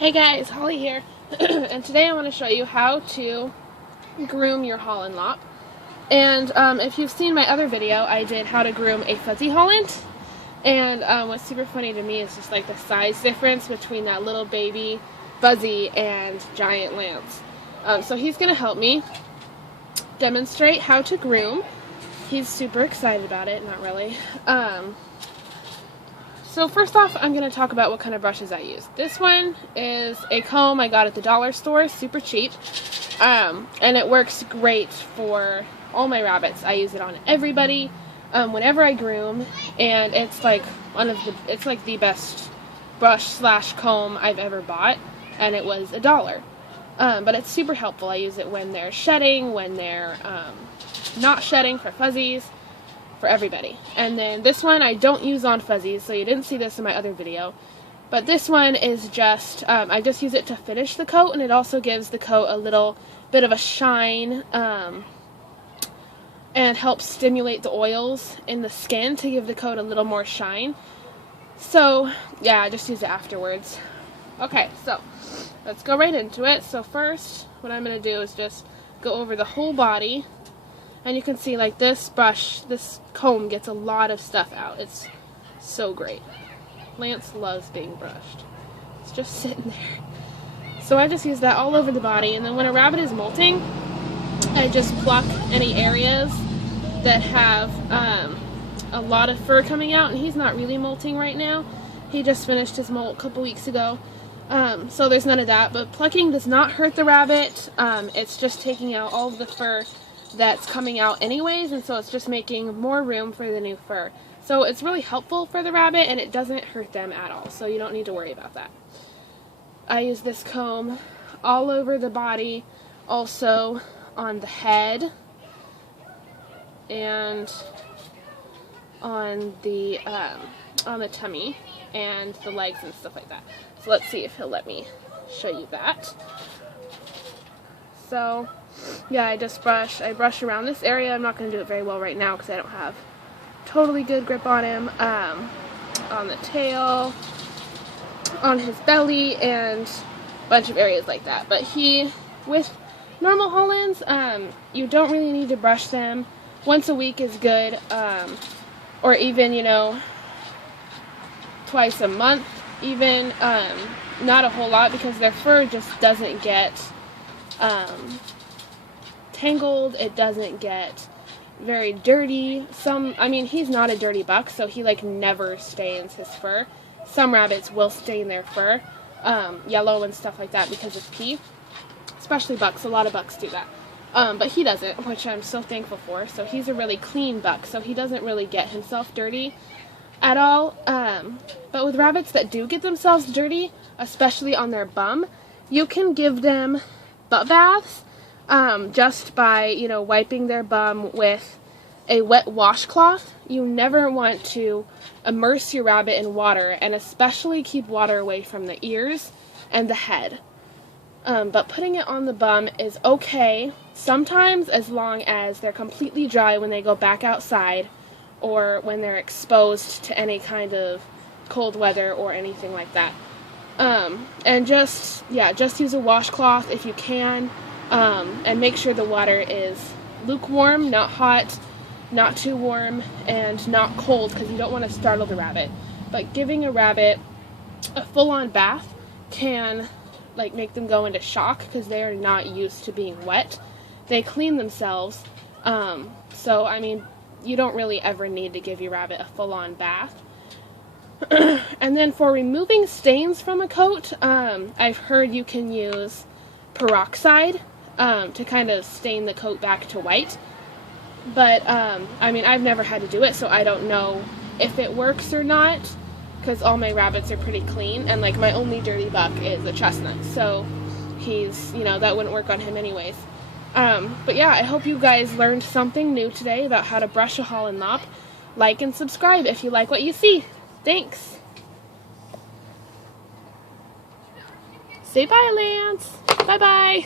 Hey guys, Holly here, and today I want to show you how to groom your Holland Lop. And if you've seen my other video, I did how to groom a fuzzy Holland. And what's super funny to me is just like the size difference between that little baby fuzzy and giant Lance. So he's going to help me demonstrate how to groom. He's super excited about it, not really. So first off, I'm going to talk about what kind of brushes I use. This one is a comb I got at the dollar store, super cheap, and it works great for all my rabbits. I use it on everybody, whenever I groom, and it's like the best brush slash comb I've ever bought, and it was $1. But it's super helpful. I use it when they're shedding, when they're not shedding, for fuzzies, for everybody. And then this one I don't use on fuzzies, so you didn't see this in my other video. But this one is just, I just use it to finish the coat, and it also gives the coat a little bit of a shine, and helps stimulate the oils in the skin to give the coat a little more shine. So, yeah, I just use it afterwards. Okay, so let's go right into it. So first, what I'm going to do is just go over the whole body. And you can see, like, this brush, this comb gets a lot of stuff out. It's so great. Lance loves being brushed. It's just sitting there. So I just use that all over the body. And then when a rabbit is molting, I just pluck any areas that have a lot of fur coming out. And he's not really molting right now. He just finished his molt a couple weeks ago. So there's none of that. But plucking does not hurt the rabbit. It's just taking out all of the fur that's coming out anyways, and so it's just making more room for the new fur. So it's really helpful for the rabbit, and it doesn't hurt them at all, so you don't need to worry about that. I use this comb all over the body, also on the head, and on the tummy, and the legs and stuff like that. So let's see if he'll let me show you that. So yeah, I brush around this area. I'm not going to do it very well right now because I don't have totally good grip on him. On the tail, on his belly, and a bunch of areas like that. But with normal Hollands, you don't really need to brush them. Once a week is good, or even, twice a month, even. Not a whole lot, because their fur just doesn't get tangled, it doesn't get very dirty. He's not a dirty buck, so he never stains his fur. Some rabbits will stain their fur, yellow and stuff like that because of pee, especially bucks. A lot of bucks do that, but he doesn't, which I'm so thankful for. So he's a really clean buck, so he doesn't really get himself dirty at all. But with rabbits that do get themselves dirty, especially on their bum, you can give them butt baths, just by, wiping their bum with a wet washcloth. You never want to immerse your rabbit in water, and especially keep water away from the ears and the head. But putting it on the bum is okay sometimes, as long as they're completely dry when they go back outside, or when they're exposed to any kind of cold weather or anything like that. And just use a washcloth if you can. And make sure the water is lukewarm, not hot, not too warm, and not cold, because you don't want to startle the rabbit. But giving a rabbit a full-on bath can make them go into shock, because they are not used to being wet. They clean themselves, so you don't really ever need to give your rabbit a full-on bath. And then for removing stains from a coat, I've heard you can use peroxide to kind of stain the coat back to white. But, I've never had to do it, so I don't know if it works or not, because all my rabbits are pretty clean, and, my only dirty buck is a chestnut, so he's, that wouldn't work on him anyways. But yeah, I hope you guys learned something new today about how to brush a Holland Lop. Like and subscribe if you like what you see. Thanks! Say bye, Lance! Bye-bye!